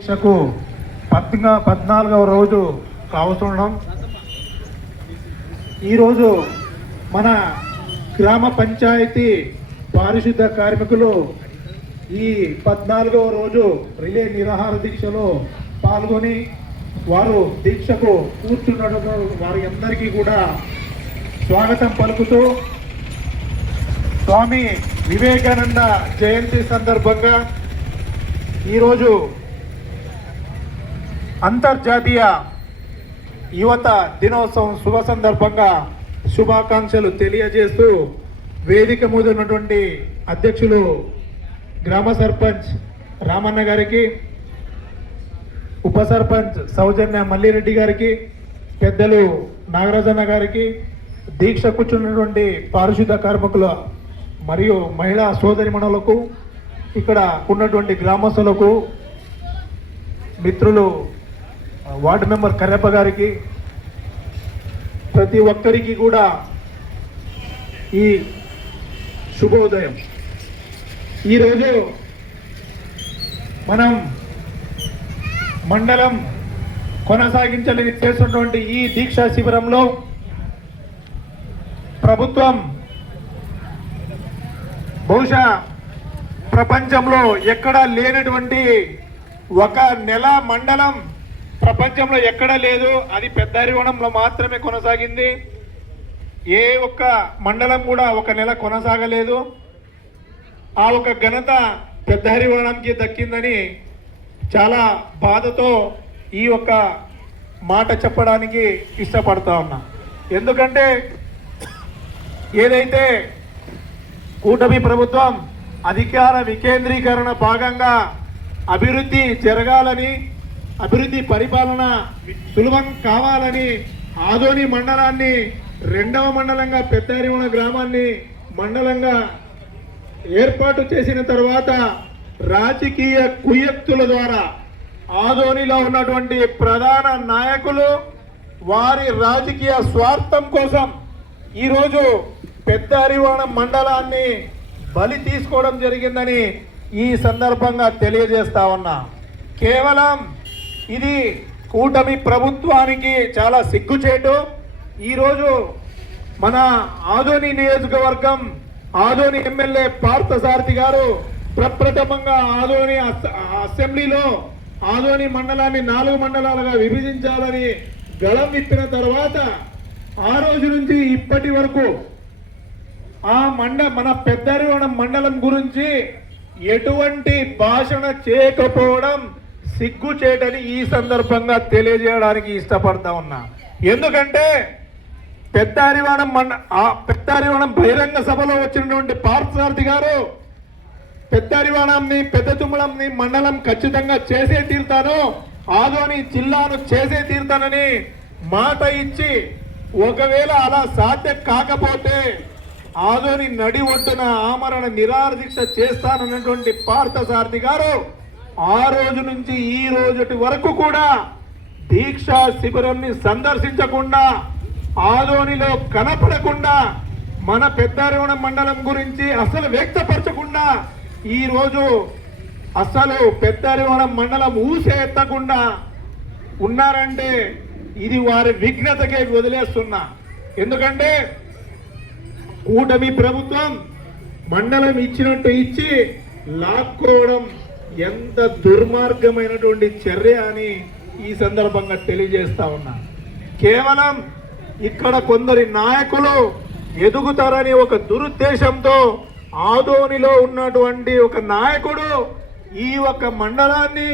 దీక్షకు 14వ రోజు కావస్తున్నాం. ఈరోజు మన గ్రామ పంచాయతీ పారిశుద్ధ కార్మికులు ఈ 14వ రోజు రిలే నిరాహార దీక్షలో పాల్గొని వారు దీక్షకు కూర్చున్నప్పుడు వారి అందరికీ కూడా స్వాగతం పలుకుతూ స్వామి వివేకానంద జయంతి సందర్భంగా ఈరోజు అంతర్జాతీయ యువత దినోత్సవం శుభ సందర్భంగా శుభాకాంక్షలు తెలియజేస్తూ వేదిక మీద ఉన్నటువంటి అధ్యక్షులు గ్రామ సర్పంచ్ రామన్న గారికి, ఉప సర్పంచ్ సౌజన్య మల్లిరెడ్డి గారికి, పెద్దలు నాగరాజన్న గారికి, దీక్ష కూర్చున్నటువంటి పారిశుద్ధ కార్మికుల మరియు మహిళా సోదరిమణులకు, ఇక్కడ ఉన్నటువంటి గ్రామస్తులకు, మిత్రులు వార్డు మెంబర్ కర్రెప్ప గారికి, ప్రతి ఒక్కరికి కూడా ఈ శుభోదయం. ఈరోజు మనం మండలం కొనసాగించాలని చేస్తున్నటువంటి ఈ దీక్షా శిబిరంలో ప్రభుత్వం బహుశా ప్రపంచంలో ఎక్కడా లేనటువంటి ఒక నెల మండలం ప్రపంచంలో ఎక్కడా లేదు. అది పెద్దారివనంలో మాత్రమే కొనసాగింది. ఏ ఒక్క మండలం కూడా ఒక నెల కొనసాగలేదు. ఆ ఒక ఘనత పెద్దారివనంకి దక్కిందని చాలా బాధతో ఈ ఒక్క మాట చెప్పడానికి ఇష్టపడతా ఉన్నా. ఎందుకంటే ఏదైతే కూటమి ప్రభుత్వం అధికార వికేంద్రీకరణ భాగంగా అభివృద్ధి జరగాలని, అభివృద్ధి పరిపాలన సులభం కావాలని ఆదోని మండలాన్ని 2వ మండలంగా పెద్దారివన గ్రామాన్ని మండలంగా ఏర్పాటు చేసిన తర్వాత రాజకీయ కుయక్తుల ద్వారా ఆదోనిలో ఉన్నటువంటి ప్రధాన నాయకులు వారి రాజకీయ స్వార్థం కోసం ఈరోజు పెద్దారివన మండలాన్ని బలి తీసుకోవడం జరిగిందని ఈ సందర్భంగా తెలియజేస్తా ఉన్నా. కేవలం ఇది కూటమి ప్రభుత్వానికి చాలా సిగ్గుచేటు. ఈరోజు మన ఆదోని నియోజకవర్గం ఆదోని ఎమ్మెల్యే పార్థసారథి గారు ప్రప్రథమంగా ఆదోని అసెంబ్లీలో ఆదోని మండలాన్ని 4 మండలాలుగా విభజించాలని గళం విప్పిన తర్వాత ఆ రోజు నుంచి ఇప్పటి వరకు మన పెద్దారివనం మండలం గురించి ఎటువంటి భాషణ చేయకపోవడం సిగ్గుచేటని ఈ సందర్భంగా తెలియజేయడానికి ఇష్టపడతా ఉన్నా. ఎందుకంటే పెద్దారివనం బహిరంగ సభలో వచ్చినటువంటి పార్థసారథి గారు పెద్దారివనంని, పెద్ద తుమ్మలంని మండలం ఖచ్చితంగా చేసే తీరుతాను, ఆదోని జిల్లాను చేసే తీరుతానని మాట ఇచ్చి, ఒకవేళ అలా సాధ్యం కాకపోతే ఆదోని నడి ఒడ్డున ఆమరణ నిరాహార దీక్ష చేస్తానన్నటువంటి పార్థసారథి గారు ఆ రోజు నుంచి ఈ రోజుటి వరకు కూడా దీక్షా శిబిరాన్ని సందర్శించకుండా, ఆదోనిలో కనపడకుండా, మన పెద్దారివనం మండలం గురించి అసలు వ్యక్తపరచకుండా ఈ రోజు అసలు పెద్దారివనం మండలం ఊసే ఎత్తకుండా ఉన్నారంటే ఇది వారి విఘ్నతకే వదిలేస్తున్నా. ఎందుకంటే కూటమి ప్రభుత్వం మండలం ఇచ్చినట్టు ఇచ్చి లాక్కోవడం ఎంత దుర్మార్గమైనటువంటి చర్య అని ఈ సందర్భంగా తెలియజేస్తా ఉన్నా. కేవలం ఇక్కడ కొందరి నాయకులు ఎదుగుతారని ఒక దురుద్దేశంతో ఆదోనిలో ఉన్నటువంటి ఒక నాయకుడు ఈ ఒక మండలాన్ని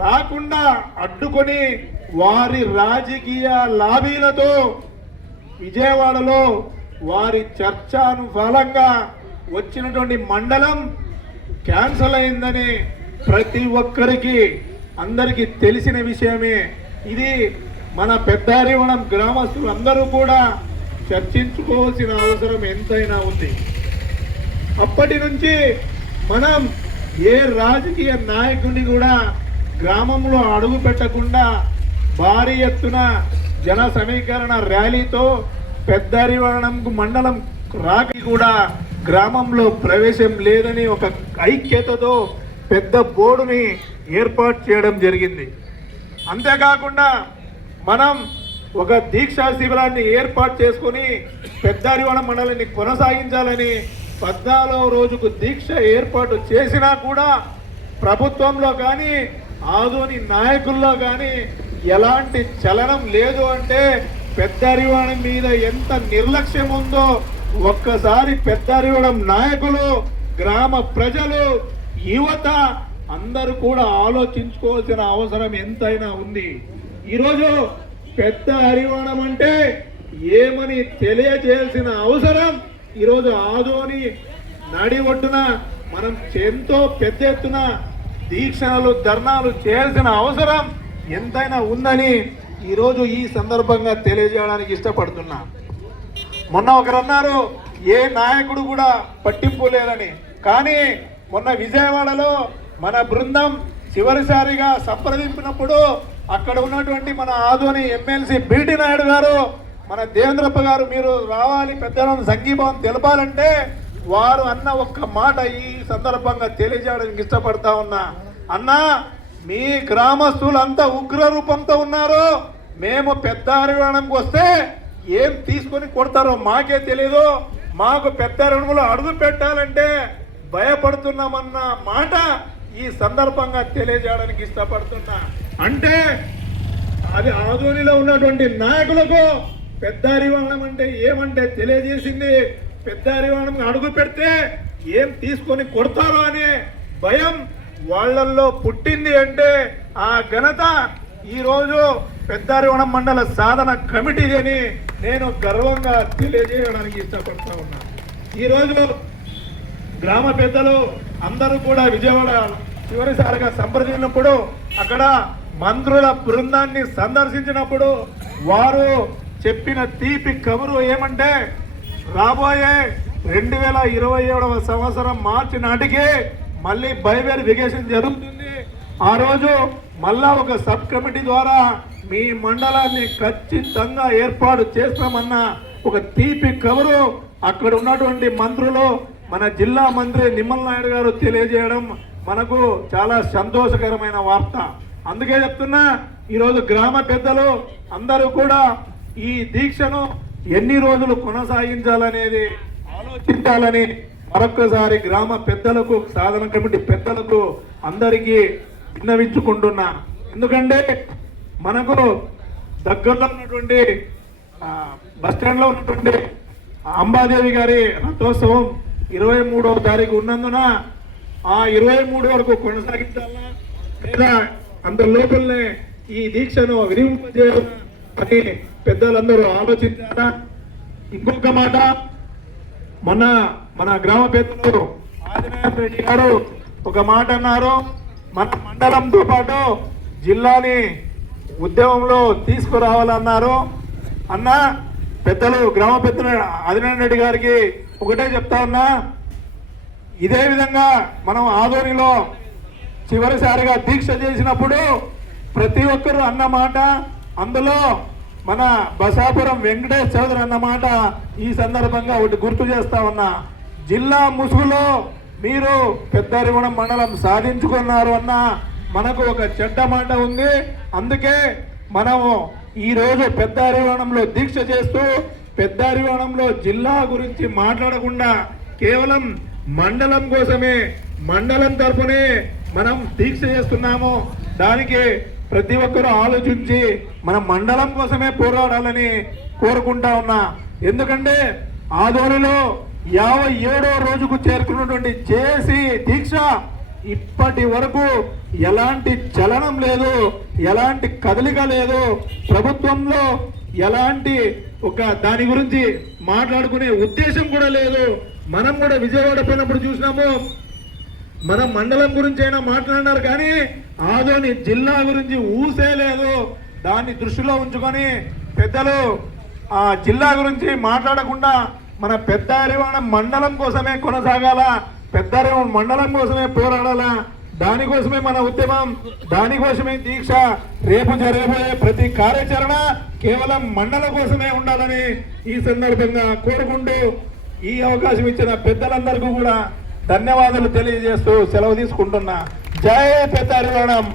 రాకుండా అడ్డుకొని వారి రాజకీయ లాబీలతో విజయవాడలో వారి చర్చానుఫలంగా వచ్చినటువంటి మండలం క్యాన్సల్ అయిందని ప్రతి ఒక్కరికి అందరికీ తెలిసిన విషయమే. ఇది మన పెద్దారివనం గ్రామస్తులు అందరూ కూడా చర్చించుకోవాల్సిన అవసరం ఎంతైనా ఉంది. అప్పటి నుంచి మనం ఏ రాజకీయ నాయకుడిని కూడా గ్రామంలో అడుగు పెట్టకుండా భారీ ఎత్తున జన సమీకరణ ర్యాలీతో పెద్దారివనం మండలం రాకి కూడా గ్రామంలో ప్రవేశం లేదని ఒక ఐక్యతతో పెద్ద బోర్డుని ఏర్పాటు చేయడం జరిగింది. అంతేకాకుండా మనం ఒక దీక్షా శిబిరాన్ని ఏర్పాటు చేసుకుని పెద్దారివాణం మండలాన్ని కొనసాగించాలని 14వ రోజుకు దీక్ష ఏర్పాటు చేసినా కూడా ప్రభుత్వంలో కానీ ఆదోని నాయకుల్లో కానీ ఎలాంటి చలనం లేదు. అంటే పెద్దారివాణం మీద ఎంత నిర్లక్ష్యం ఉందో ఒక్కసారి పెద్దారివాణం నాయకులు, గ్రామ ప్రజలు, యువత అందరూ కూడా ఆలోచించుకోవాల్సిన అవసరం ఎంతైనా ఉంది. ఈరోజు పెద్ద హరివాణం అంటే ఏమని తెలియజేయాల్సిన అవసరం ఈరోజు ఆదోని నడి ఒడ్డున మనం ఎంతో పెద్ద ఎత్తున దీక్షలు, ధర్నాలు చేయాల్సిన అవసరం ఎంతైనా ఉందని ఈరోజు ఈ సందర్భంగా తెలియజేయడానికి ఇష్టపడుతున్నా. మొన్న ఒకరు అన్నారు ఏ నాయకుడు కూడా పట్టింపు లేదని. కానీ మొన్న విజయవాడలో మన బృందం చివరిసారిగా సంప్రదింపినప్పుడు అక్కడ ఉన్నటువంటి మన ఆదోని ఎమ్మెల్సీ బీటీ నాయుడు గారు, మన దేవేంద్రప్ప గారు మీరు రావాలి, పెద్దలను సంఘీభావం తెలపాలంటే వారు అన్న ఒక్క మాట ఈ సందర్భంగా తెలియజేయడానికి ఇష్టపడతా ఉన్నా. అన్నా, మీ గ్రామస్తులంతా ఉగ్ర రూపంతో ఉన్నారు. మేము పెద్ద హరివాణంకి వస్తే ఏం తీసుకొని కొడతారో మాకే తెలీదు. మాకు పెద్ద హరివాణంలో అడుగు పెట్టాలంటే భయపడుతున్నామన్న మాట ఈ సందర్భంగా తెలియజేయడానికి ఇష్టపడుతున్నా. అంటే అది ఆదోనిలో ఉన్నటువంటి నాయకులకు పెద్ద హరివాణం అంటే ఏమంటే తెలియజేసింది. పెద్ద హరివాణం అడుగు పెడితే ఏం తీసుకొని కొడతారో అనే భయం వాళ్ళల్లో పుట్టింది. అంటే ఆ ఘనత ఈరోజు పెద్ద హరివాణం మండల సాధన కమిటీ అని నేను గర్వంగా తెలియజేయడానికి ఇష్టపడతా ఉన్నా. ఈరోజు గ్రామ పెద్దలు అందరూ కూడా విజయవాడ చివరిసారిగా సంప్రదించినప్పుడు అక్కడ మంత్రుల బృందాన్ని సందర్శించినప్పుడు వారు చెప్పిన తీపి కబురు ఏమంటే రాబోయే 2027వ సంవత్సరం మార్చి నాటికి మళ్ళీ బైవెరిఫికేషన్ జరుగుతుంది. ఆ రోజు మళ్ళా ఒక సబ్ కమిటీ ద్వారా మీ మండలాన్ని ఖచ్చితంగా ఏర్పాటు చేస్తామన్న ఒక తీపి కబురు అక్కడ ఉన్నటువంటి మంత్రులు, మన జిల్లా మంత్రి నిమ్మల నాయుడు గారు తెలియజేయడం మనకు చాలా సంతోషకరమైన వార్త. అందుకే చెప్తున్నా, ఈరోజు గ్రామ పెద్దలు అందరూ కూడా ఈ దీక్షను ఎన్ని రోజులు కొనసాగించాలనేది ఆలోచించాలని మరొక్కసారి గ్రామ పెద్దలకు, సాధన కమిటీ పెద్దలకు అందరికీ విన్నవించుకుంటున్నా. ఎందుకంటే మనకు దగ్గరలో ఉన్నటువంటి బస్టాండ్లో ఉన్నటువంటి అంబాదేవి గారి రథోత్సవం 23వ తారీఖు ఉన్నందున ఆ 23 వరకు కొనసాగించాలా లేదా అంత లోపలనే ఈ దీక్షను వినియోగింపజేయాలా అని పెద్దలందరూ ఆలోచించారా. ఇంకొక మాట, మన గ్రామ పెద్దలు ఆదినారాయణ రెడ్డి గారు ఒక మాట అన్నారు. మన మండలంతో పాటు జిల్లాని ఉద్యమంలో తీసుకురావాలన్నారు. అన్న పెద్దలు, గ్రామ పెద్దలు ఆదినారాయణ రెడ్డి గారికి ఒకటే చెప్తా ఉన్నా, ఇదే విధంగా మనం ఆదోనిలో చివరిసారిగా దీక్ష చేసినప్పుడు ప్రతి ఒక్కరూ అన్నమాట, అందులో మన బసాపురం వెంకటేష్ చౌదరి అన్నమాట ఈ సందర్భంగా ఒకటి గుర్తు చేస్తా ఉన్నా. జిల్లా ముసుగులో మీరు పెద్ద హరివాణం మండలం సాధించుకున్నారు అన్న మనకు ఒక చెడ్డ మాట ఉంది. అందుకే మనము ఈరోజు పెద్ద హరివాణంలో దీక్ష చేస్తూ పెద్ద హరివాణంలో జిల్లా గురించి మాట్లాడకుండా కేవలం మండలం కోసమే, మండలం తరపునే మనం దీక్ష చేస్తున్నాము. దానికి ప్రతి ఒక్కరూ ఆలోచించి మన మండలం కోసమే పోరాడాలని కోరుకుంటా ఉన్నా. ఎందుకంటే ఆదోనిలో 57వ రోజుకు చేరుకున్నటువంటి చేసి దీక్ష ఇప్పటి వరకు ఎలాంటి చలనం లేదు, ఎలాంటి కదలిక లేదు. ప్రభుత్వంలో ఎలాంటి ఒక దాని గురించి మాట్లాడుకునే ఉద్దేశం కూడా లేదు. మనం కూడా విజయవాడ పోయినప్పుడు చూసినాము, మనం మండలం గురించి అయినా మాట్లాడినారు కానీ ఆదోని జిల్లా గురించి ఊసే లేదు. దాన్ని దృష్టిలో ఉంచుకొని పెద్దలు ఆ జిల్లా గురించి మాట్లాడకుండా మన పెద్ద హరివాణం మండలం కోసమే కొనసాగాల, పెద్ద హరివాణం మండలం కోసమే పోరాడాలా, దానికోసమే మన ఉద్యమం, దానికోసమే దీక్ష. రేపు జరగబోయే ప్రతి కార్యాచరణ కేవలం మండలం కోసమే ఉండాలని ఈ సందర్భంగా కోరుకుంటూ ఈ అవకాశం ఇచ్చిన పెద్దలందరికీ కూడా ధన్యవాదాలు తెలియజేస్తూ సెలవు తీసుకుంటున్నా. జై పెద్దారివాణం.